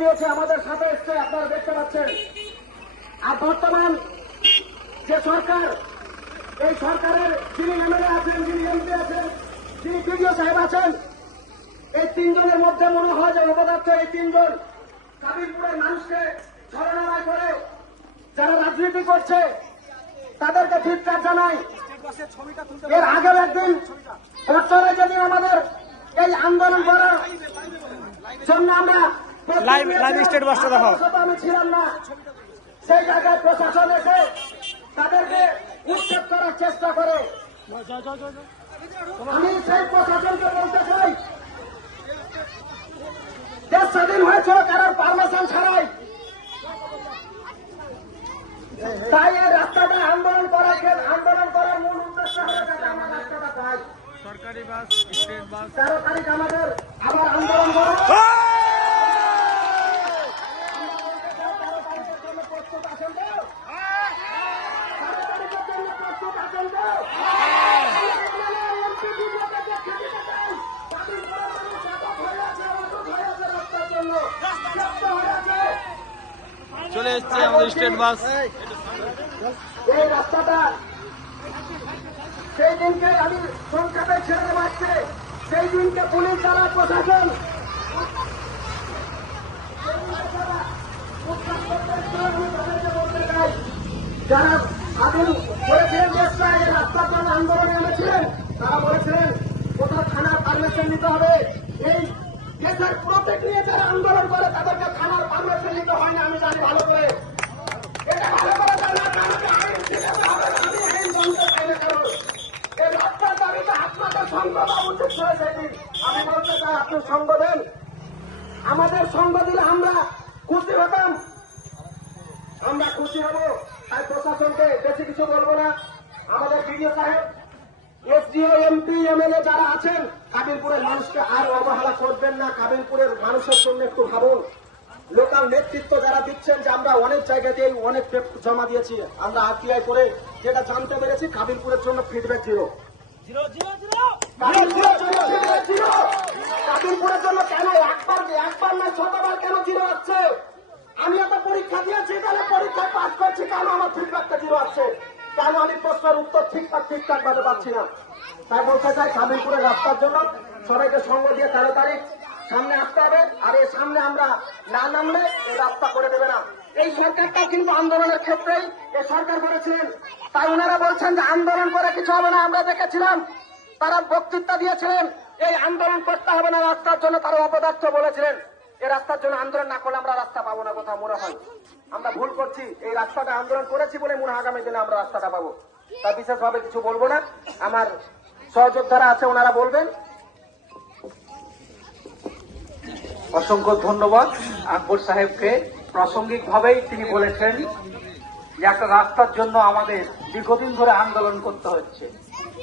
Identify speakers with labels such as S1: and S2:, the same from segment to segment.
S1: দিয়েছে আমাদের সাথে এসছে, আপনারা দেখতে পাচ্ছেন। আর বর্তমান যে সরকার, এই সরকারের যিনি এমএলএ আছেন, যিনি এমপি আছেন, যিনি বিডিও সাহেব আছেন, এই তিনজনের মধ্যে মনে হয় যে অপদার্থ এই তিনজন। কাবিলপুরের মানুষকে ছলনাময় করে যারা রাজনীতি করছে, তাদেরকে ধিক্কার জানাই। এর আগের একদিন বছরে যেদিন আমাদের এই আন্দোলন করার জন্য আমরা
S2: Live- live state বাসটা দেখাও।
S1: আমি ছিলাম না। সেই জায়গায় প্রশাসন এসে তাদেরকে উচ্ছেদ করার চেষ্টা করে। আমি সেই প্রশাসনকে বলতে চাই দেশ স্বাধীন হয়েছিল কারোর পারমিশন ছাড়াই। তাই এই রাস্তাটা আন্দোলন করার আন্দোলন করার মূল উদ্দেশ্য হলো যাতে আমরা রাস্তাটা পাই
S2: সরকারি বাস স্টেট বাস।
S1: তেরো তারিখ আমাদের আবার আন্দোলন করো তেরো তারিখের জন্য প্রস্তুত আছেন তো? তেরো তারিখের জন্য প্রস্তুত আছেন তো? আপনারা এমপি বিজেপিকে দেখে দিতে চান। স্বাধীন করার জন্য ব্যাপক হয়ে আছে, অটুট হয়ে আছে রাস্তার জন্য। ব্যস্ত হয়ে আছে।
S2: চলে এসছে, আমাদের স্টেট বাস।
S1: এই রাস্তাটা সেই দিনকে আমি ছেড়ে মারছে সেই দিনকে পুলিশ দ্বারা প্রশাসন যারা এই রাস্তার জন্য আন্দোলনে এনেছিলেন তারা বলেছিলেন, কোথাও থানার পারমিশন নিতে হবে। এই দেশের প্রত্যেক নিয়ে যারা আন্দোলন করে তাদেরকে থানার পারমিশন নিতে হয় না আমি জানি ভালো করে। এটা ভালো করে জানি না, উচিত সেদিন আমি বলতে চাই আপনি সঙ্গ দেন। আমাদের সঙ্গ দিলে আমরা খুশি হতাম। আমরা খুশি হব তাই প্রশাসনকে বেশি কিছু বলব না। আমাদের বিডিও সাহেব এসডিও এমপি এমএলএ যারা আছেন কাবিলপুরের মানুষকে আর অবহেলা করবেন না কাবিলপুরের মানুষের জন্য একটু ভাবুন। লোকাল নেতৃত্ব যারা দিচ্ছেন যে আমরা অনেক জায়গা দিয়ে অনেক জমা দিয়েছি আমরা আরটিআই করে যেটা জানতে পেরেছি কাবিলপুরের জন্য ফিডব্যাক জিরো কাবিলপুরের জন্য কেন একবার একবার না শতবার কেন জিরো হচ্ছে আমি এত পরীক্ষা দিয়েছি তাহলে পরীক্ষায় পাস করছি কেন আমার ফিডব্যাকটা জিরো আছে কেন আমি প্রশ্নের উত্তর ঠিকঠাক ঠিকঠাক ভাবে পাচ্ছি না। তাই বলতে চাই কাবিলপুরের রাস্তার জন্য সবাইকে সঙ্গ দিয়ে তেরো তারিখ সামনে আসতে হবে। আর এই সামনে আমরা না নামলে এই রাস্তা করে দেবে না। এই সরকারটা কিন্তু আন্দোলনের ক্ষেত্রেই এই সরকার করেছিলেন। তাই ওনারা বলছেন যে আন্দোলন করে কিছু হবে না, আমরা দেখেছিলাম। তারা বক্তৃতা দিয়েছিলেন, এই আন্দোলন করতে হবে না, রাস্তার জন্য তারা অপদার্থ বলেছিলেন। এই রাস্তার জন্য আন্দোলন না করলে আমরা রাস্তা পাবো না কোথাও, মনে হয়। আমরা ভুল করছি, এই রাস্তাটা আন্দোলন করেছি বলে মনে আগামী দিনে আমরা রাস্তাটা পাবো। তা বিশেষভাবে কিছু বলব না। আমার সহযোদ্ধারা আছে, ওনারা বলবেন।
S3: অসংখ্য ধন্যবাদ আকবর সাহেবকে। প্রাসঙ্গিক ভাবেই তিনি বলেছেন যে একটা রাস্তার জন্য আমাদের দীর্ঘদিন ধরে আন্দোলন করতে হচ্ছে।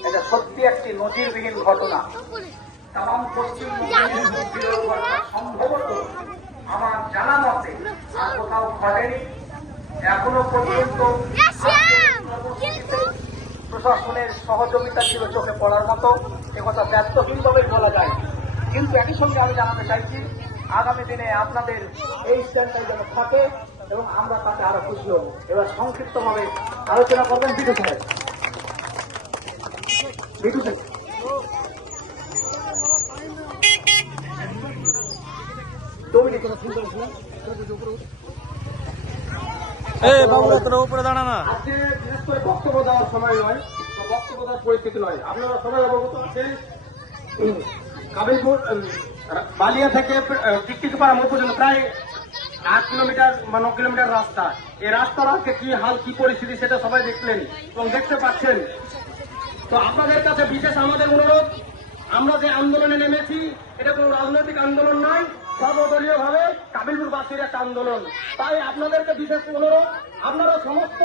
S3: এটা সত্যি একটি নজিরবিহীন ঘটনা। তাম পশ্চিমবঙ্গের সম্ভবত আমার জানা মতে আর কোথাও ঘটেনি। এখনও পর্যন্ত প্রশাসনের সহযোগিতা ছিল চোখে পড়ার মতো। একথা ব্যর্থহীনভাবে বলা যায়। কিন্তু একই সঙ্গে আমি জানাতে চাইছি, আগামী দিনে আপনাদের এই স্ট্যান্ডটাই যেন থাকে এবং আমরা তাতে আরও খুশি হব। এবার সংক্ষিপ্তভাবে আলোচনা করবেন বিটু সাহেব বিটু সাহেব তুমি কি কথা শুনতে পাচ্ছ না?
S2: এ বাবু তোরা উপরে দাঁড়া না।
S1: আজকে বিশেষ করে বক্তব্য দেওয়ার সময় নয় বক্তব্য দেওয়ার পরিস্থিতি নয়। আপনারা সবাই অবগত আছেন কাবিলপুর বালিয়া থেকে টিকটিকপাড়া মোড় পর্যন্ত প্রায় আট কিলোমিটার বা ন কিলোমিটার রাস্তা। এই রাস্তার আজকে কি হাল কি পরিস্থিতি সেটা সবাই দেখলেন এবং দেখতে পাচ্ছেন। তো আপনাদের কাছে বিশেষ আমাদের অনুরোধ আমরা যে আন্দোলনে নেমেছি এটা কোনো রাজনৈতিক আন্দোলন নয় সর্বদলীয় ভাবে কাবিলপুরবাসীর একটা আন্দোলন। তাই আপনাদেরকে বিশেষ অনুরোধ, আপনারা সমস্ত,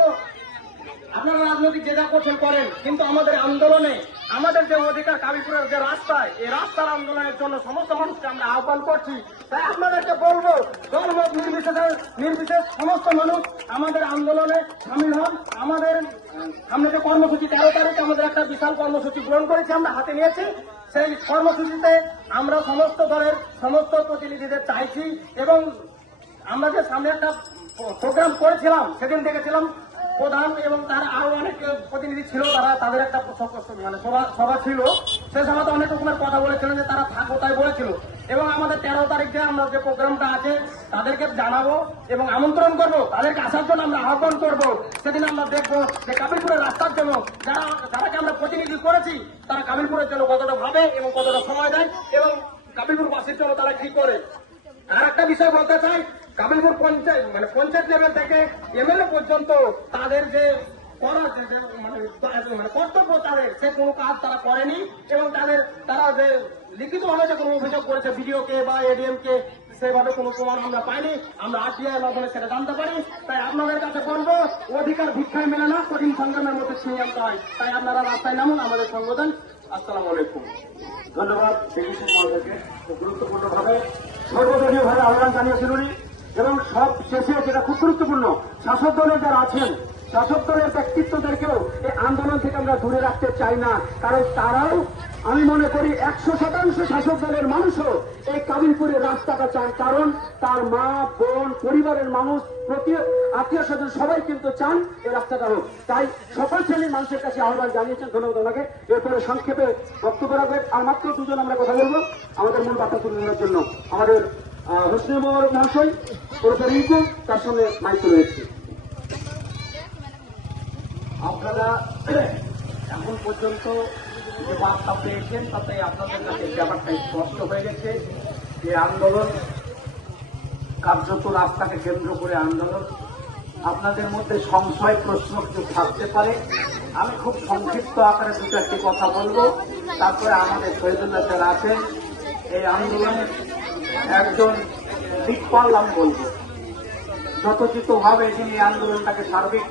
S1: আপনারা রাজনৈতিক যে যা করছেন করেন, কিন্তু আমাদের আন্দোলনে আমাদের যে অধিকার কাবিপুরের যে রাস্তায়, এই রাস্তার আন্দোলনের জন্য সমস্ত মানুষকে আমরা আহ্বান করছি। তাই আপনাদেরকে বলব, ধর্ম, নির্বিশেষে, নির্বিশেষ সমস্ত মানুষ আমাদের আন্দোলনে সামিল হন। আমাদের আমরা যে কর্মসূচি তেরো তারিখে আমাদের একটা বিশাল কর্মসূচি গ্রহণ করেছি, আমরা হাতে নিয়েছি। সেই কর্মসূচিতে আমরা সমস্ত দলের সমস্ত প্রতিনিধিদের চাইছি এবং
S2: আমরা যে সামনে একটা প্রোগ্রাম করেছিলাম, সেদিন দেখেছিলাম প্রধান এবং তার আরও অনেক প্রতিনিধি ছিল, তারা তাদের একটা মানে সভা ছিল। সে সভাতে অনেক রকমের কথা বলেছিলেন যে তারা থাকো তাই বলেছিল। এবং আমাদের তেরো তারিখে আমরা যে প্রোগ্রামটা আছে, তাদেরকে জানাব এবং আমন্ত্রণ করব। তাদেরকে আসার জন্য আমরা আহ্বান করব। সেদিন আমরা দেখব যে কাবিলপুরের রাস্তার জন্য যারা, যারাকে আমরা প্রতিনিধি করেছি, তারা কাবিলপুরের জন্য কতটা ভাবে এবং কতটা সময় দেয় এবং কাবিলপুর বাসের জন্য তারা কি করে। আর একটা বিষয় বলতে চাই কাবিলপুর পঞ্চায়েত মানে পঞ্চায়েত লেভেল থেকে এমএলএ পর্যন্ত তাদের যে করার মানে মানে কর্তব্য তাদের, সে কোনো কাজ তারা করেনি এবং তাদের, তারা যে লিখিত ভাবে যে কোনো অভিযোগ করেছে, বিডিওকে বা এডিএম কে সেভাবে কোনো প্রমাণ আমরা পাইনি। আমরা আরটিআই মাধ্যমে সেটা জানতে পারি। তাই আপনাদের কাছে বলব, অধিকার ভিক্ষায় মেলে না, কঠিন সংগ্রামের মধ্যে ছিনিয়ে আনতে হয়। তাই আপনারা রাস্তায় নামুন, আমাদের সংগঠন আসসালামু আলাইকুম।
S4: ধন্যবাদ। ডিভিশন মহোদয়কে গুরুত্বপূর্ণভাবে, সর্বদলীয়ভাবে আহ্বান জানিয়েছেন উনি এবং সব শেষে যেটা খুব গুরুত্বপূর্ণ, শাসক দলের যারা আছেন শাসক দলের ব্যক্তিত্বদেরকেও এই আন্দোলন থেকে আমরা দূরে রাখতে চাই না। কারণ তারাও, আমি মনে করি, একশো শতাংশ শাসক দলের মানুষও এই কাবিলপুরের রাস্তাটা চান। কারণ তার মা, বোন, পরিবারের মানুষ, প্রতি আত্মীয় স্বজন সবাই কিন্তু চান এই রাস্তাটা হোক। তাই সকল শ্রেণির মানুষের কাছে আহ্বান জানিয়েছেন, ধন্যবাদ ওনাকে এরপরে সংক্ষেপে বক্তব্য রাখবেন। আর মাত্র দুজন আমরা কথা বলব, আমাদের মূল বার্তা তুলে ধরার জন্য। আমাদের হোসনে মহাশয় ওরফে রিঙ্কু, তার সঙ্গে মাইক এসেছে
S3: আপনারা এখন পর্যন্ত যে বার্তা পেয়েছেন, তাতে আপনাদের কাছে ব্যাপারটা স্পষ্ট হয়ে গেছে যে আন্দোলন কার্যত রাস্তাকে কেন্দ্র করে আন্দোলন। আপনাদের মধ্যে সংশয়, প্রশ্ন কিছু থাকতে পারে। আমি খুব সংক্ষিপ্ত আকারে দু চারটি কথা বলব। তারপরে আমাদের শহীদুল্লাহ যারা আছেন। এই আন্দোলনের একজন দিকপাল আমি বলব। যথোচিতভাবে এই আন্দোলনটাকে সার্বিক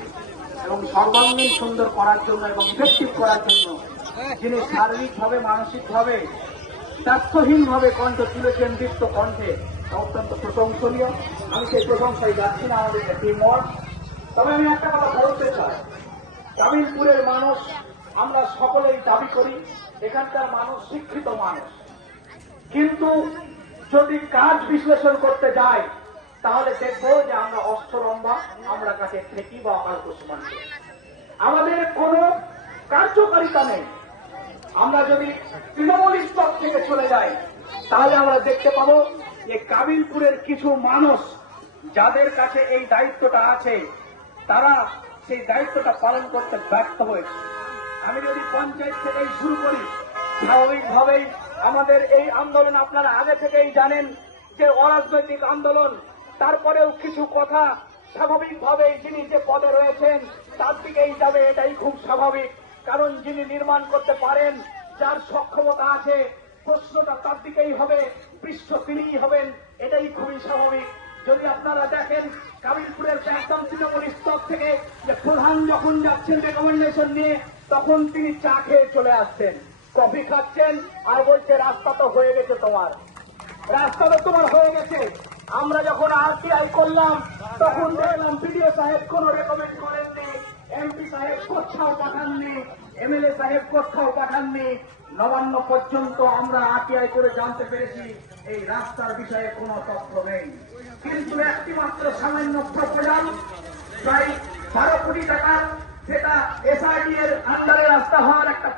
S3: এবং সর্বাঙ্গীন সুন্দর করার জন্য এবং ইফেক্টিভ করার জন্য যিনি শারীরিকভাবে, মানসিকভাবে, স্বাস্থ্যহীনভাবে কণ্ঠ তুলেছেন দীপ্ত কণ্ঠে অত্যন্ত প্রশংসনীয়। আমি সেই প্রশংসায় যাচ্ছি না, আমাদের টিম তবে আমি একটা কথা বলতে চাই। তামিলপুরের মানুষ, আমরা সকলেই দাবি করি, এখানকার মানুষ শিক্ষিত মানুষ। কিন্তু যদি কাজ বিশ্লেষণ করতে যাই তাহলে দেখব যে আমরা অষ্টরম্বা, আমরা কাছে ঠেকি বা অকাল কুসুমান আমাদের কোনো কার্যকারিতা নেই। আমরা যদি তৃণমূল স্তর থেকে চলে যাই, তাহলে আমরা দেখতে পাবো যে কাবিলপুরের কিছু মানুষ যাদের কাছে এই দায়িত্বটা আছে, তারা সেই দায়িত্বটা পালন করতে ব্যর্থ হয়েছে। আমি যদি পঞ্চায়েত থেকেই শুরু করি, স্বাভাবিকভাবেই আমাদের এই আন্দোলন আপনারা আগে থেকেই জানেন যে অরাজনৈতিক আন্দোলন তারপরেও কিছু কথা স্বাভাবিকভাবেই যিনি যে পদে রয়েছেন, তার দিকেই যাবে এটাই খুব স্বাভাবিক। কারণ যিনি নির্মাণ করতে পারেন, যার সক্ষমতা আছে, প্রশ্নটা তার দিকেই হবে পৃষ্ঠ তিনিই হবেন, এটাই খুবই স্বাভাবিক। যদি আপনারা দেখেন, কাবিলপুরের একদম তৃণমূল স্তর থেকে যে প্রধান যখন যাচ্ছেন রেকমেন্ডেশন নিয়ে, তখন তিনি চা খেয়ে চলে আসছেন। কফি খাচ্ছেন, আর বলছে, রাস্তা তো হয়ে গেছে তোমার। রাস্তা তো তোমার হয়ে গেছে। আমরা যখন আরটিআই করলাম, তখন দেখলাম বিডিও সাহেব কোন রেকমেন্ড করেননি এমপি সাহেব কোথাও পাঠাননি এমএলএ সাহেব কোথাও পাঠাননি। নবান্ন পর্যন্ত আমরা আরটিআই করে জানতে পেরেছি, এই রাস্তার বিষয়ে কোনো তথ্য নেই। কিন্তু একটি মাত্র সামান্য প্রপোজাল প্রায় বারো কোটি টাকা সেটা এসআইডি এর আন্ডারে রাস্তা হওয়ার একটা